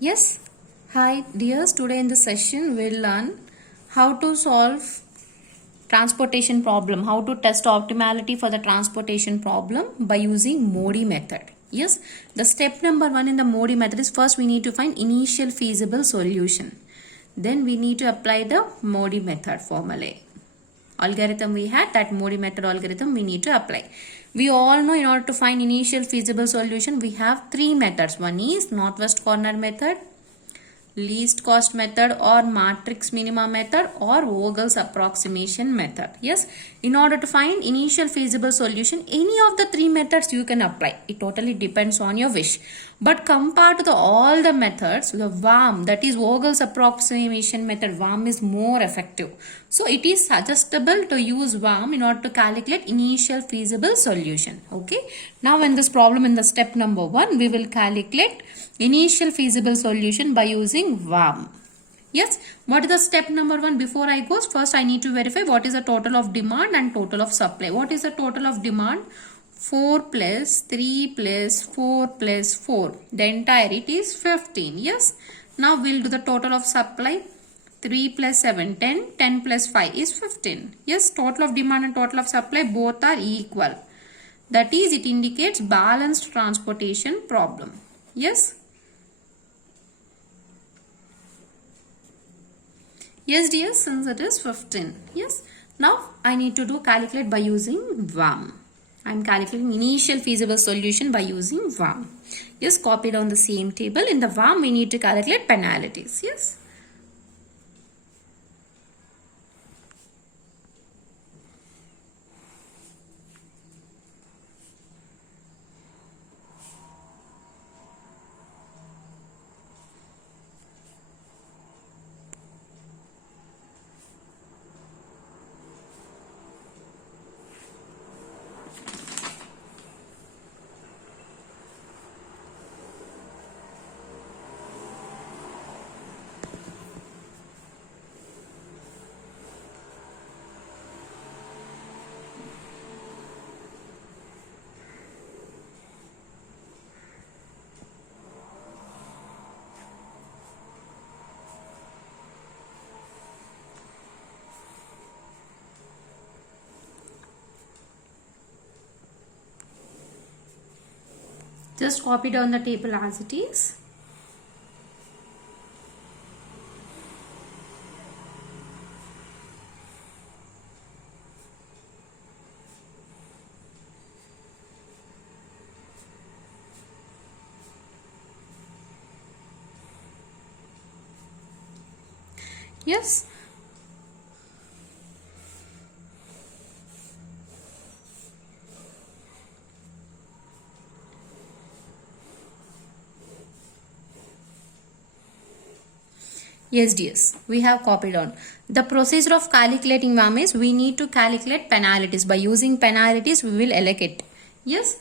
Yes, hi dears. Today in this session we'll learn how to solve transportation problem, how to test optimality for the transportation problem by using Modi method. Yes, the step number 1 in the Modi method is first we need to find initial feasible solution. Then we need to apply the Modi method formulae. Algorithm we had, that Modi method algorithm we need to apply. We all know in order to find initial feasible solution we have three methods. One is northwest corner method, least cost method or matrix minima method or Vogel's approximation method. Yes, in order to find initial feasible solution, any of the three methods you can apply. It totally depends on your wish. But compared to all the methods, the VAM, that is Vogel's approximation method, VAM is more effective. So it is suggestible to use VAM in order to calculate initial feasible solution. Okay. Now in this problem in the step number 1, we will calculate initial feasible solution by using VAM. Yes, what is the step number 1? Before I go, first I need to verify what is the total of demand and total of supply. What is the total of demand? 4 plus 3 plus 4 plus 4. The entire it is 15. Yes. Now we'll do the total of supply. 3 plus 7, 10. 10 plus 5 is 15. Yes, total of demand and total of supply both are equal. That is, it indicates balanced transportation problem. Yes. Yes, dear, since it is 15. Yes. Now I need to do calculate by using VAM. I am calculating initial feasible solution by using VAM. Yes, copy down the same table. In the VAM, we need to calculate penalties. Yes. Just copy down the table as it is. Yes. Yes, dears, we have copied on. The procedure of calculating VAM is we need to calculate penalties. By using penalties, we will allocate. Yes,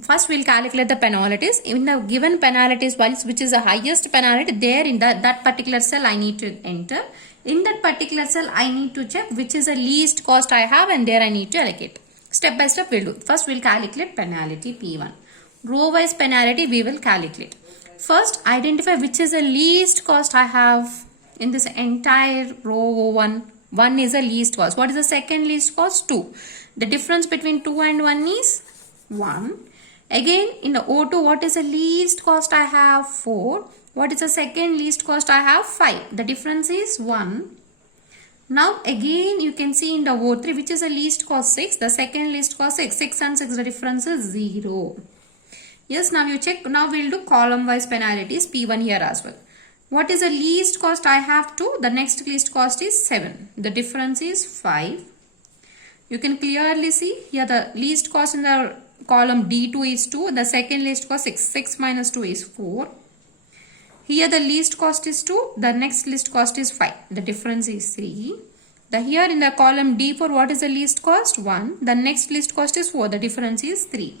first we will calculate the penalties. In the given penalties values, which is the highest penalty, there in that particular cell I need to enter. In that particular cell, I need to check which is the least cost I have, and there I need to allocate. Step by step we will do. First we will calculate penalty P1. Row wise penalty we will calculate. First identify which is the least cost I have in this entire row O1. 1 is the least cost. What is the second least cost? 2. The difference between 2 and 1 is 1. Again in the O2, what is the least cost I have? 4. What is the second least cost I have? 5. The difference is 1. Now again you can see in the O3, which is the least cost? 6. The second least cost 6. 6 and 6, the difference is 0. Yes, now you check. Now we will do column wise penalties P1 here as well. What is the least cost I have? 2. The next least cost is 7. The difference is 5. You can clearly see here the least cost in the column D2 is 2. The second least cost 6. 6 minus 2 is 4. Here the least cost is 2. The next least cost is 5. The difference is 3. Here in the column D4, what is the least cost? 1. The next least cost is 4. The difference is 3.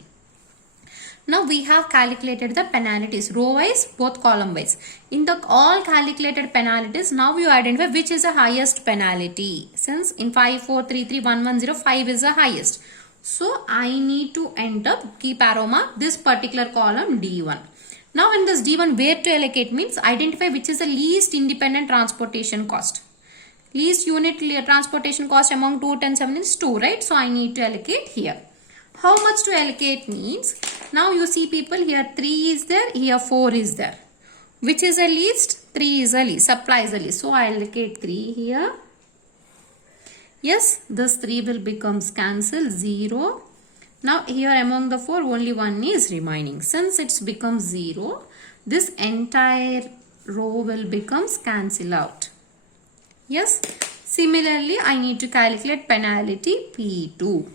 Now we have calculated the penalties row wise, both column wise. In the all calculated penalties, now you identify which is the highest penalty. Since in 5, 4, 3, 3, 1, 1, 0, 5 is the highest. So I need to enter, keep arrow mark, this particular column D1. Now in this D1, where to allocate means identify which is the least independent transportation cost. Least unit transportation cost among 2, 10, 7 is 2, right? So I need to allocate here. How much to allocate means, now you see people here 3 is there, here 4 is there. Which is the least? 3 is the least, supply is the least. So I allocate 3 here. Yes, this 3 will becomes cancel 0. Now here among the 4 only 1 is remaining. Since it's becomes 0, this entire row will becomes cancel out. Yes, similarly I need to calculate penalty P2.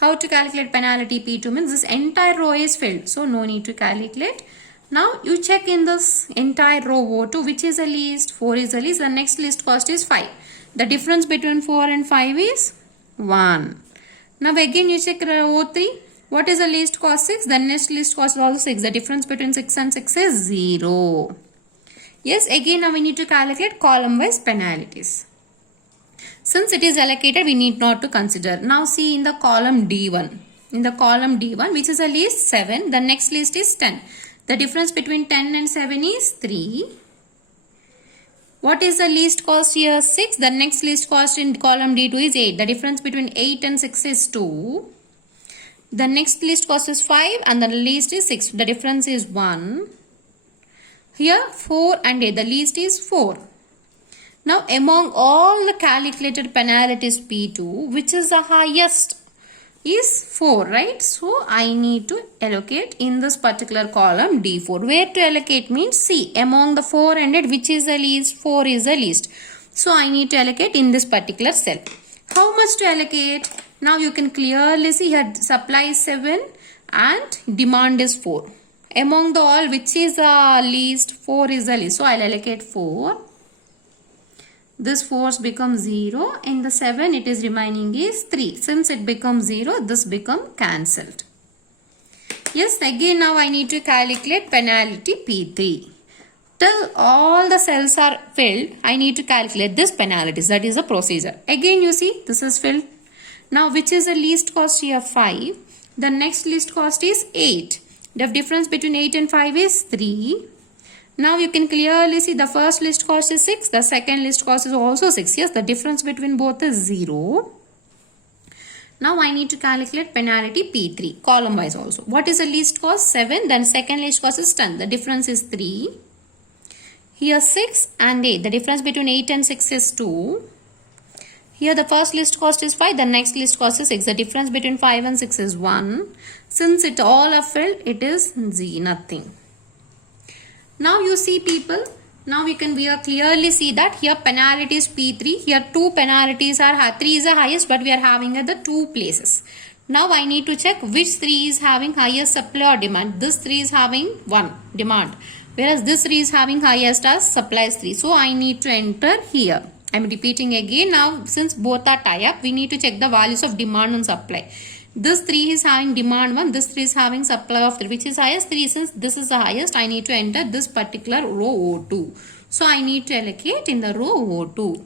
How to calculate penalty P2 means this entire row is filled. So no need to calculate. Now you check in this entire row O2 which is the least. 4 is the least. The next least cost is 5. The difference between 4 and 5 is 1. Now again you check O3. What is the least cost? 6. The next least cost is also 6. The difference between 6 and 6 is 0. Yes, again now we need to calculate column wise penalties. Since it is allocated, we need not to consider. Now see in the column D1. In the column D1, which is the least 7. The next least is 10. The difference between 10 and 7 is 3. What is the least cost here? 6. The next least cost in column D2 is 8. The difference between 8 and 6 is 2. The next least cost is 5 and the least is 6. The difference is 1. Here 4 and 8. The least is 4. Now among all the calculated penalties P2, which is the highest? Is 4, right? So I need to allocate in this particular column D4. Where to allocate means see among the 4 and 8 which is the least? 4 is the least. So I need to allocate in this particular cell. How much to allocate? Now you can clearly see here supply is 7 and demand is 4. Among the all which is the least? 4 is the least. So I'll allocate 4. This 4 becomes 0. In the 7 it is remaining is 3. Since it becomes 0, this become cancelled. Yes, again now I need to calculate penalty P3. Till all the cells are filled, I need to calculate this penalties. That is the procedure. Again you see this is filled. Now which is the least cost here? 5. The next least cost is 8. The difference between 8 and 5 is 3. Now you can clearly see the first list cost is 6. The second list cost is also 6. Yes, the difference between both is 0. Now I need to calculate penalty P3 column wise also. What is the least cost? 7. Then second least cost is 10. The difference is 3. Here 6 and 8. The difference between 8 and 6 is 2. Here the first list cost is 5. The next list cost is 6. The difference between 5 and 6 is 1. Since it all are filled, it is nothing. Now you see people, now we clearly see that here penalty is P3. Here 2 penalties are 3 is the highest, but we are having at the 2 places. Now I need to check which 3 is having highest supply or demand. This 3 is having 1 demand, whereas this 3 is having highest as supply is 3. So I need to enter here. I am repeating again. Now since both are tie up, we need to check the values of demand and supply. This 3 is having demand 1, this 3 is having supply of 3. Which is highest? 3. Since this is the highest, I need to enter this particular row O2. So I need to allocate in the row O2.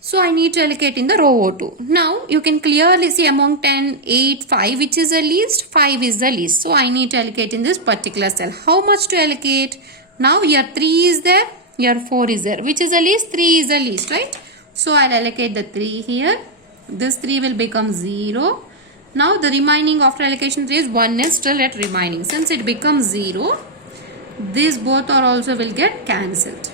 So I need to allocate in the row O2. Now you can clearly see among 10, 8, 5, which is the least? 5 is the least. So I need to allocate in this particular cell. How much to allocate? Now here 3 is there, here 4 is there. Which is the least? 3 is the least, right? So I'll allocate the 3 here. This 3 will become 0. Now the remaining after allocation 3 is 1 is still at remaining. Since it becomes 0, these both are also will get cancelled.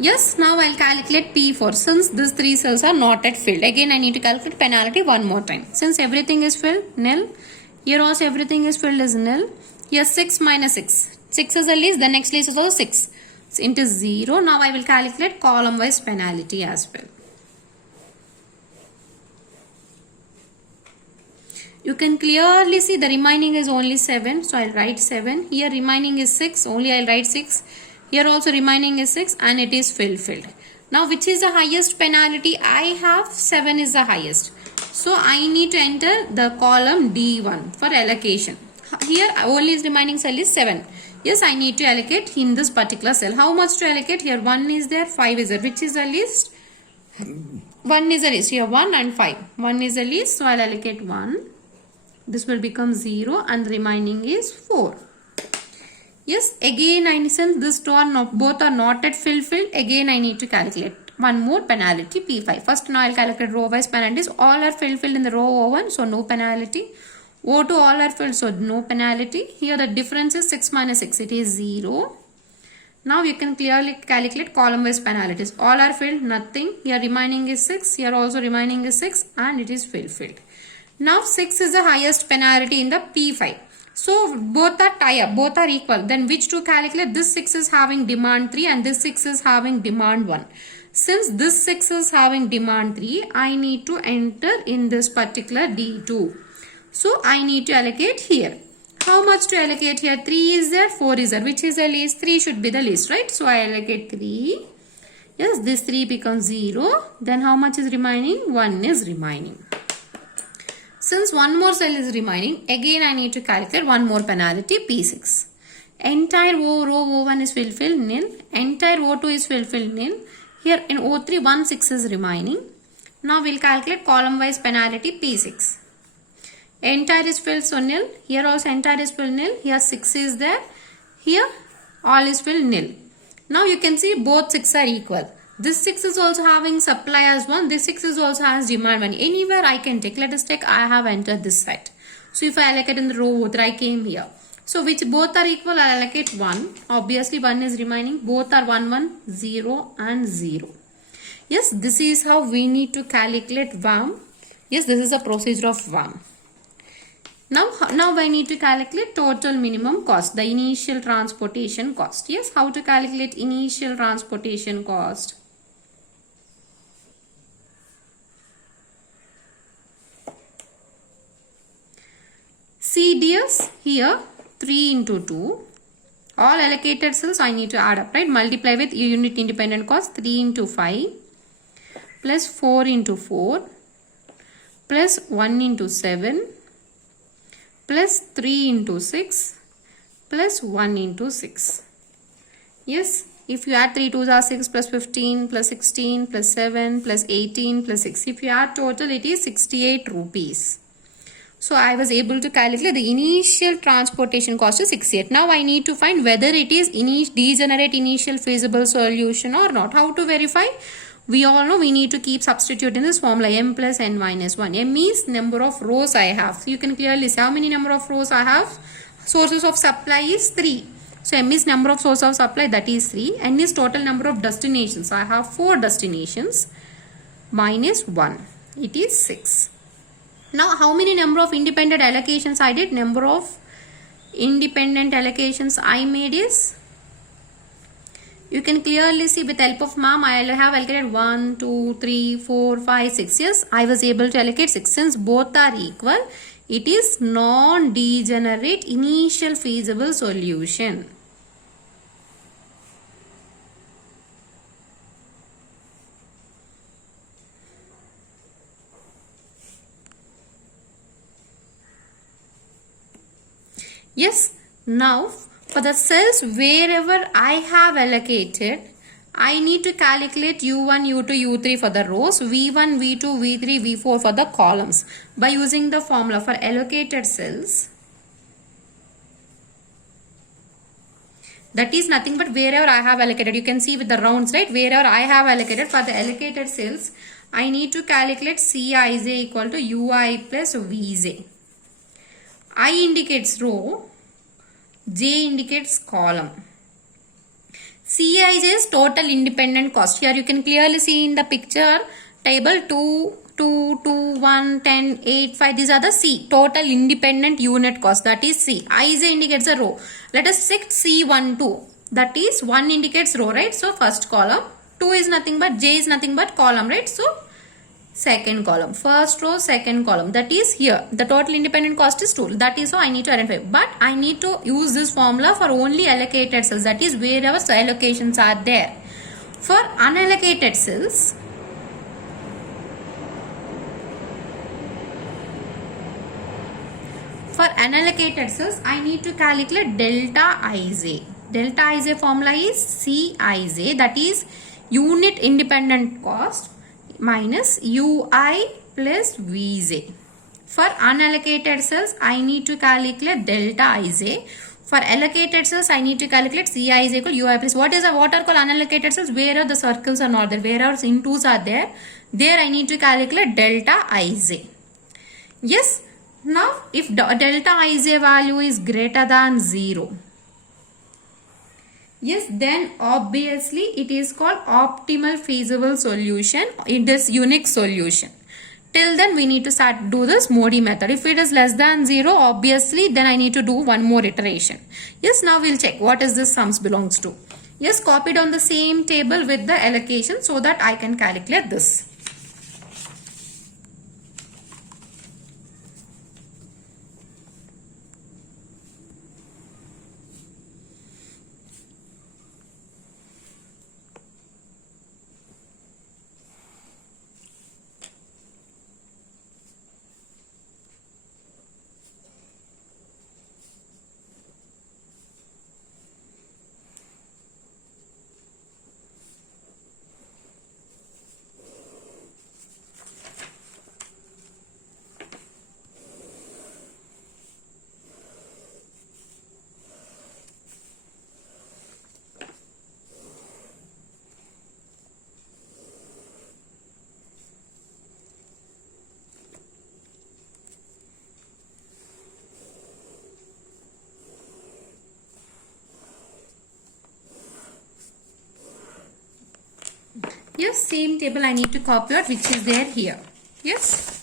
Yes, now I'll calculate P4. Since these 3 cells are not at filled, again I need to calculate penalty one more time. Since everything is filled, nil. Here also everything is filled is nil. Here 6 minus 6. 6 is the least, the next least is also 6. So into 0. Now I will calculate column wise penalty as well. You can clearly see the remaining is only 7. So I'll write 7. Here remaining is 6. Only I'll write 6. Here also remaining is 6 and it is filled. Now which is the highest penalty? I have 7 is the highest. So I need to enter the column D1 for allocation. Here only is remaining cell is 7. Yes, I need to allocate in this particular cell. How much to allocate? Here 1 is there, 5 is there. Which is the least? 1 is the least. Here 1 and 5. 1 is the least, so I'll allocate 1. This will become 0 and the remaining is 4. Yes, again since this two are not, both are not at fulfilled, again I need to calculate one more penalty P5. First now I'll calculate row wise penalties. All are fulfilled in the row O1, so no penalty. O2 all are filled, so no penalty. Here the difference is 6 minus 6, it is 0. Now you can clearly calculate column wise penalties. All are filled, nothing. Here remaining is 6, here also remaining is 6 and it is fulfilled. Now 6 is the highest penalty in the P5. So both are tie up, both are equal. Then which to calculate? This 6 is having demand 3 and this 6 is having demand 1. Since this 6 is having demand 3, I need to enter in this particular D2. So I need to allocate here. How much to allocate here? 3 is there, 4 is there. Which is the least? 3 should be the least, right? So I allocate 3. Yes, this 3 becomes 0. Then how much is remaining? 1 is remaining. Since one more cell is remaining, again I need to calculate one more penalty P6. Entire row O1 is fulfilled, nil. Entire O2 is fulfilled, nil. Here in O3, 1 6 is remaining. Now we'll calculate column wise penalty P6. Entire is filled, so nil. Here also entire is filled, nil. Here 6 is there. Here all is filled, nil. Now you can see both 6 are equal. This 6 is also having supply as 1. This 6 is also has demand 1. Anywhere I can take. Let us take I have entered this side. So if I allocate in the row O3, I came here. So which both are equal, I allocate 1. Obviously 1 is remaining. Both are 1, 1, 0 and 0. Yes, this is how we need to calculate VAM. Yes, this is a procedure of VAM. Now I need to calculate total minimum cost, the initial transportation cost. Yes, how to calculate initial transportation cost? CDS here 3 into 2. All allocated cells I need to add up, right? Multiply with unit independent cost 3 into 5 plus 4 into 4 plus 1 into 7 plus 3 into 6 plus 1 into 6. Yes, if you add 3 2s are 6 plus 15 plus 16 plus 7 plus 18 plus 6. If you add total, it is 68 rupees. So I was able to calculate the initial transportation cost is 68. Now I need to find whether it is degenerate initial feasible solution or not. How to verify? We all know we need to keep substituting this formula m plus n minus 1. M is number of rows I have. So you can clearly see how many number of rows I have. Sources of supply is 3. So m is number of sources of supply, that is 3. N is total number of destinations. I have 4 destinations minus 1. It is 6. Now how many number of independent allocations I did? Number of independent allocations I made is, you can clearly see with help of ma'am, I have allocated 1, 2, 3, 4, 5, 6. Yes, I was able to allocate 6. Since both are equal, it is non-degenerate initial feasible solution. Yes, now for the cells wherever I have allocated, I need to calculate U1, U2, U3 for the rows, V1, V2, V3, V4 for the columns by using the formula for allocated cells. That is nothing but wherever I have allocated. You can see with the rounds, right? Wherever I have allocated, for the allocated cells, I need to calculate Cij equal to Ui plus Vj. I indicates row, J indicates column. Cij is total independent cost. Here you can clearly see in the picture table 2, 2, 2, 1, 10, 8, 5. These are the C, total independent unit cost. That is C. Ij indicates a row. Let us check C1, 2. That is 1 indicates row, right? So first column. 2 is nothing but, J is nothing but column, right? So second column, first row, second column, that is here the total independent cost is 2. That is how I need to identify, but I need to use this formula for only allocated cells, that is wherever the allocations are there. For unallocated cells, I need to calculate delta Ij. Delta Ij formula is Cij, that is unit independent cost minus ui plus vj. For unallocated cells, I need to calculate delta ij. For allocated cells, I need to calculate ci is equal ui plus. What are called unallocated cells? Where the circles are not there, where intos are there, I need to calculate delta ij. Yes. Now, if delta ij value is greater than 0, yes, then obviously it is called optimal feasible solution in this unique solution. Till then, we need to do this Modi method. If it is less than 0, obviously, then I need to do one more iteration. Yes, now we'll check what is this sums belongs to. Yes, copied on the same table with the allocation so that I can calculate this. Yes, same table I need to copy out which is there here. Yes.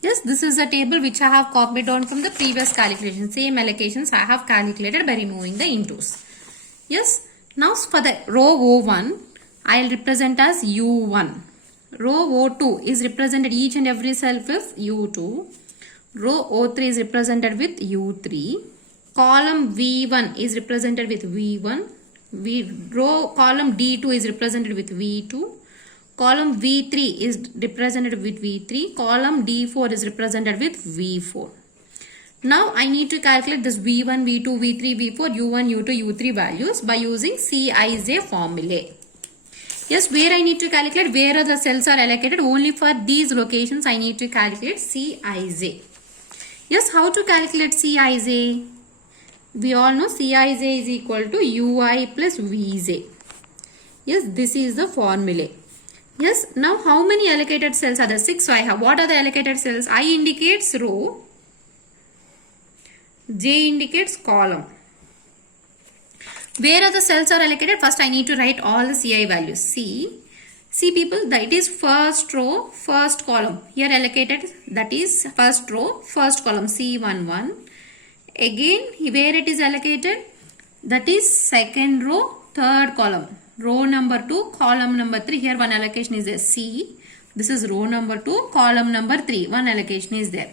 Yes, this is a table which I have copied on from the previous calculation. Same allocations I have calculated by removing the intos. Yes, now for the row O1, I will represent as U1. Row O2 is represented each and every cell with U2. Row O3 is represented with U3. Column V1 is represented with V1. Column D2 is represented with V2. Column V3 is represented with V3. Column D4 is represented with V4. Now I need to calculate this V1, V2, V3, V4, U1, U2, U3 values by using Cij formulae. Yes, where I need to calculate, where the cells are allocated, only for these locations I need to calculate Cij. Yes, how to calculate Cij? We all know Cij is equal to Ui plus Vj. Yes, this is the formula. Yes, now how many allocated cells are there? 6. So I have, what are the allocated cells? I indicates row, J indicates column. Where are the cells are allocated? First I need to write all the Ci values. See people, that is first row, first column. Here allocated, that is first row, first column C11. Again, where it is allocated, that is second row, third column. Row number 2, column number 3. Here one allocation is there. C. This is row number 2, column number 3. One allocation is there.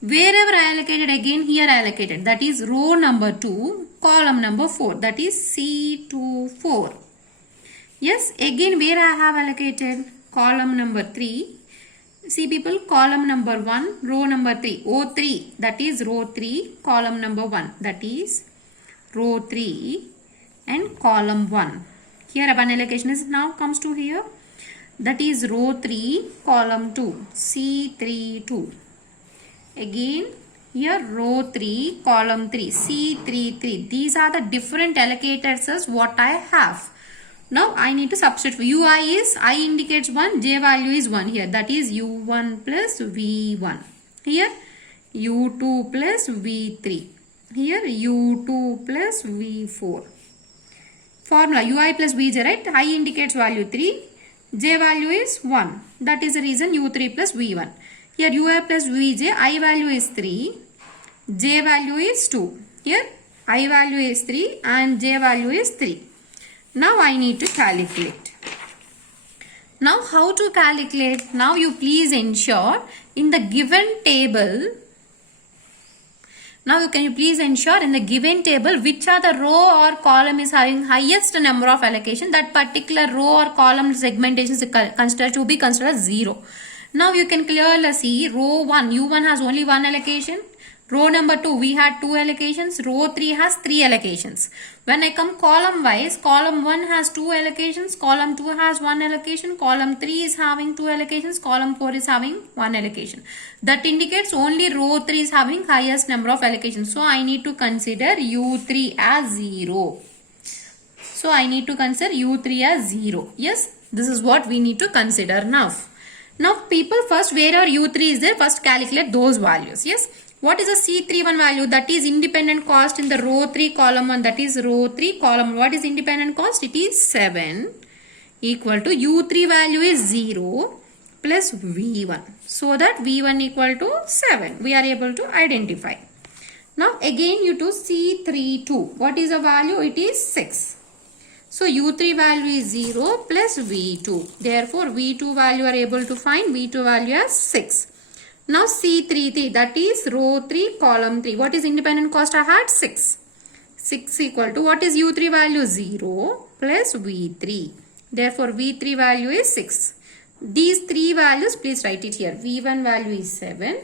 Wherever I allocated, again here I allocated. That is row number 2, column number 4. That is C24. Yes, again where I have allocated, column number 3. See people, column number 1, row number 3. O3, that is row 3, column number 1. That is row 3 and column 1. Here one allocation is now comes to here. That is row 3, column 2, C32. Again, Here row 3, column 3, C33. These are the different allocated cells what I have. Now I need to substitute. Ui is, I indicates 1, j value is 1 here. That is u1 plus v1. Here u2 plus v3. Here u2 plus v4. Formula ui plus vj, right? I indicates value 3, j value is 1. That is the reason u3 plus v1. Here ui plus vj, I value is 3, j value is 2. Here I value is 3 and j value is 3. Now I need to calculate. Now how to calculate? Now you please ensure in the given table. Now can you please ensure in the given table which are the row or column is having highest number of allocation. That particular row or column segmentation is considered to be considered as 0. Now you can clearly see row 1, u1 has only 1 allocation. Row number 2, we had 2 allocations. Row 3 has 3 allocations. When I come column wise, column 1 has 2 allocations. Column 2 has 1 allocation. Column 3 is having 2 allocations. Column 4 is having 1 allocation. That indicates only row 3 is having highest number of allocations. So I need to consider u3 as 0. So I need to consider u3 as 0. Yes, this is what we need to consider now. Now people first, wherever u3 is there, first calculate those values. Yes. What is the C31 value? That is independent cost in the row 3 column 1. That is row 3 column 1. What is independent cost? It is 7 equal to U3 value is 0 plus V1. So that V1 equal to 7. We are able to identify. Now again you to C32. What is the value? It is 6. So U3 value is 0 plus V2. Therefore V2 value are able to find. V2 value as 6. Now C33, that is row 3 column 3. What is independent cost? I had 6. 6 equal to what is U3 value? 0 plus V3. Therefore V3 value is 6. These three values please write it here. V1 value is 7.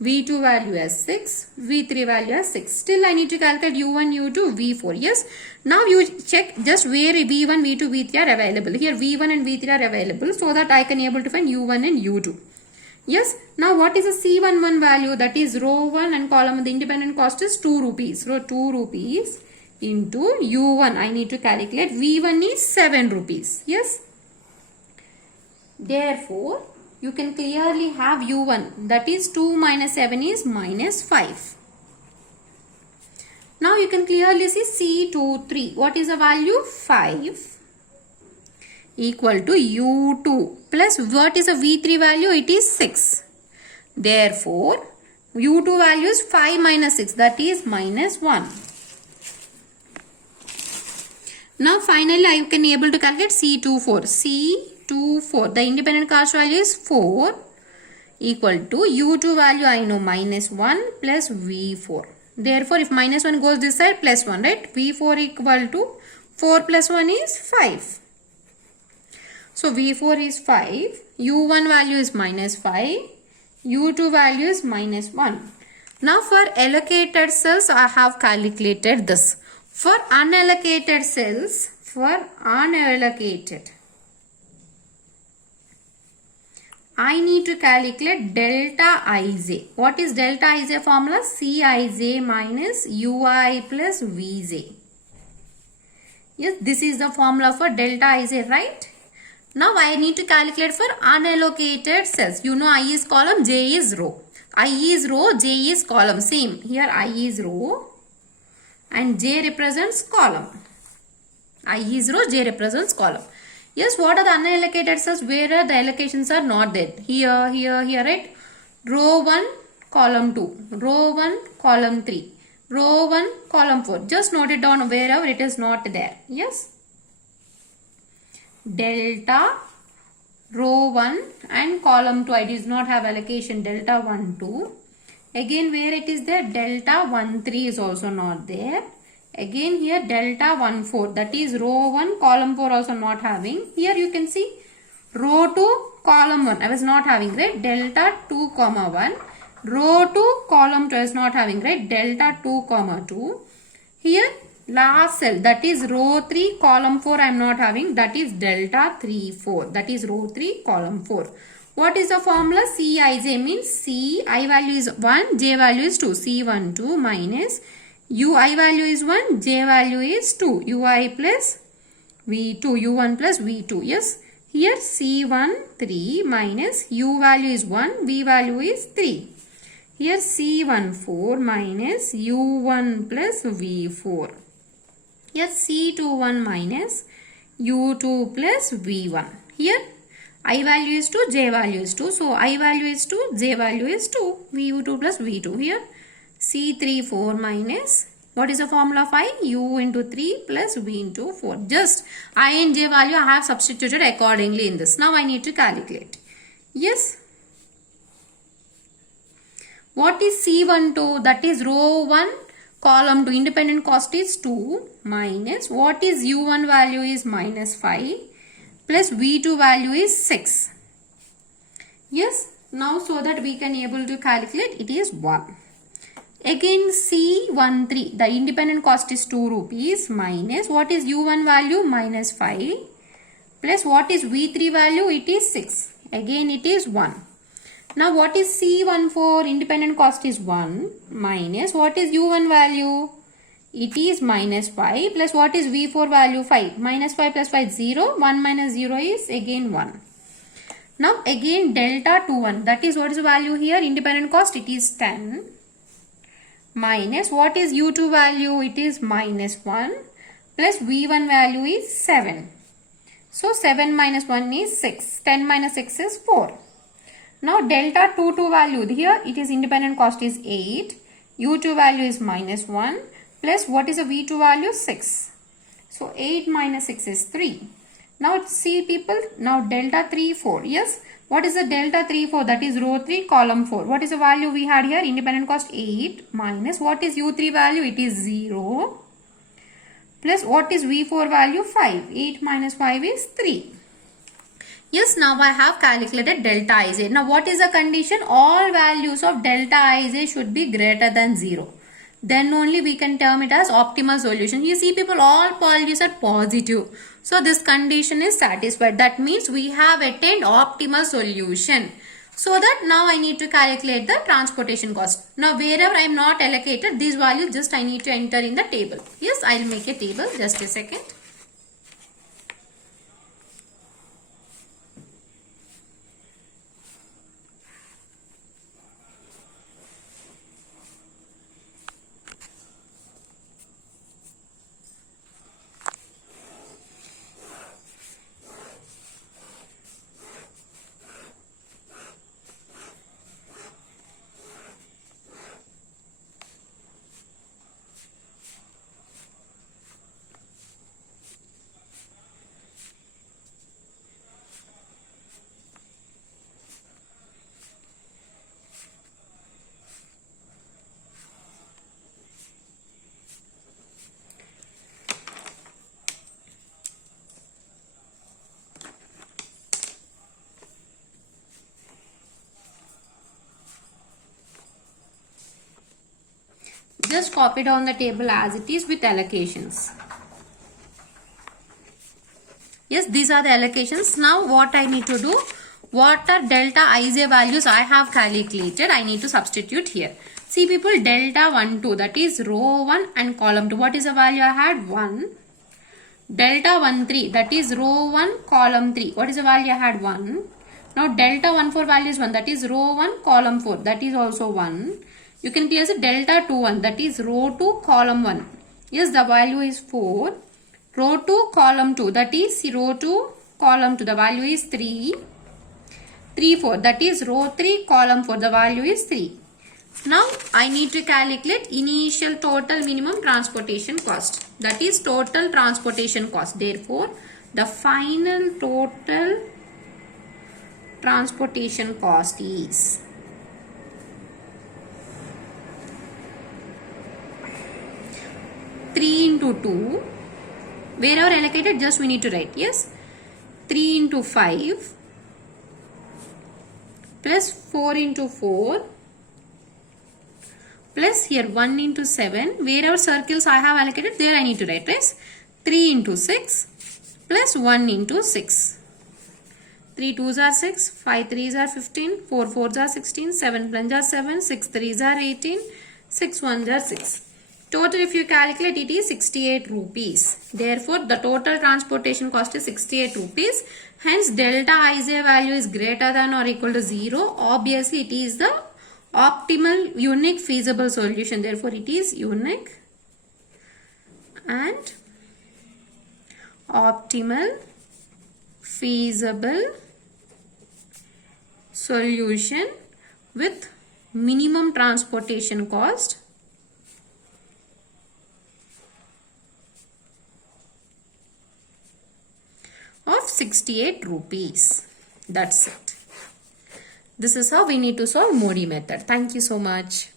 V2 value as 6. V3 value as 6. Still I need to calculate U1, U2, V4. Yes. Now you check just where V1, V2, V3 are available. Here V1 and V3 are available so that I can able to find U1 and U2. Yes. Now what is the C11 value? That is row 1 and column. The independent cost is 2 rupees. So 2 rupees into U1. I need to calculate. V1 is 7 rupees. Yes. Therefore, you can clearly have U1. That is 2 minus 7 is minus 5. Now you can clearly see C23. What is the value? 5. Equal to U2 plus what is the V3 value? It is 6. Therefore, U2 value is 5 minus 6, that is minus 1. Now finally I can able to calculate C24. C24, the independent cost value is 4 equal to U2 value I know minus 1 plus V4. Therefore, if minus 1 goes this side, plus 1, right? V4 equal to 4 plus 1 is 5. So V4 is 5, U1 value is minus 5, U2 value is minus 1. Now for allocated cells, I have calculated this. For unallocated cells, I need to calculate delta Ij. What is delta Ij formula? Cij minus Ui plus Vj. Yes, this is the formula for delta Ij, right? Now I need to calculate for unallocated cells. You know I is column, J is row. I is row, J is column. Same. Here I is row and J represents column. I is row, J represents column. Yes, what are the unallocated cells? Where the allocations are not there. Here, right? Row 1, column 2. Row 1, column 3. Row 1, column 4. Just note it down wherever it is not there. Yes. Delta row 1 and column 2. I did not have allocation. Delta 1, 2. Again where it is there? Delta 1, 3 is also not there. Again here delta 1, 4. That is row 1, column 4 also not having. Here you can see row 2, column 1. I was not having, right? Delta 2, 1. Row 2, column 2 is not having, right? Delta 2, 2. Here last cell, that is row 3, column 4 I am not having. That is delta 3, 4. That is row 3, column 4. What is the formula? Cij means C I value is 1, J value is 2. C12 minus Ui value is 1, J value is 2. Ui plus V2, U1 plus V2. Yes. Here C13 minus U value is 1, V value is 3. Here C14 minus U1 plus V4. Here C21 minus U2 plus V1. Here I value is 2, J value is 2. So I value is 2, J value is 2. V2 plus V2. Here C34 minus, what is the formula of I? U into 3 plus V into 4. Just I and J value I have substituted accordingly in this. Now I need to calculate. Yes. What is C12? That is row 1, column 2. Independent cost is 2 minus, what is U1 value is minus 5 plus V2 value is 6. Yes. Now so that we can able to calculate, it is 1. Again C13, the independent cost is 2 rupees minus, what is U1 value? Minus 5 plus what is V3 value? It is 6. Again it is 1. Now what is C14? Independent cost is 1 minus, what is U1 value? It is minus 5 plus what is V4 value? 5. Minus 5 plus 5 0. 1 minus 0 is again 1. Now again delta 21. That is what is the value here? Independent cost, it is 10. Minus what is U2 value? It is minus 1 plus V1 value is 7. So 7 minus 1 is 6. 10 minus 6 is 4. Now delta 22 value, here it is independent cost is 8. U2 value is minus 1 plus what is the V2 value? 6. So 8 minus 6 is 3. Now see people, now delta 34. Yes. What is the delta 34? That is row 3, column 4. What is the value we had here? Independent cost 8 minus what is U3 value? It is 0 plus what is V4 value? 5. 8 minus 5 is 3. Yes, now I have calculated delta Ij. Now what is the condition? All values of delta Ij should be greater than 0. Then only we can term it as optimal solution. You see people, all values are positive. So this condition is satisfied. That means we have attained optimal solution. So that now I need to calculate the transportation cost. Now wherever I am not allocated, these values just I need to enter in the table. Yes, I will make a table. Just a second. Just copy down the table as it is with allocations. Yes, these are the allocations. Now what I need to do? What are delta Ij values I have calculated? I need to substitute here. See people, delta 1, 2, that is row 1 and column 2. What is the value I had? 1. Delta 1, 3, that is row 1, column 3. What is the value I had? 1. Now delta 1, 4 value is 1, that is row 1, column 4. That is also 1. You can clearly say delta 2, 1, that is row 2, column 1. Yes, the value is 4. Row 2, column 2, that is row 2, column 2. The value is 3. 3, 4, that is row 3, column 4. The value is 3. Now, I need to calculate initial total minimum transportation cost. That is total transportation cost. Therefore, the final total transportation cost is into 2, wherever allocated just we need to write, yes, 3 into 5 plus 4 into 4 plus here 1 into 7, wherever circles I have allocated there I need to write, yes, 3 into 6 plus 1 into 6. 3 2s are 6, 5 3s are 15, 4 4s are 16, 7 1s are 7, 6 3s are 18, 6 1s are 6. Total, if you calculate, it is 68 rupees. Therefore, the total transportation cost is 68 rupees. Hence, delta Ij value is greater than or equal to 0. Obviously, it is the optimal, unique, feasible solution. Therefore, it is unique and optimal, feasible solution with minimum transportation cost of 68 rupees. That's it. This is how we need to solve Modi method. Thank you so much.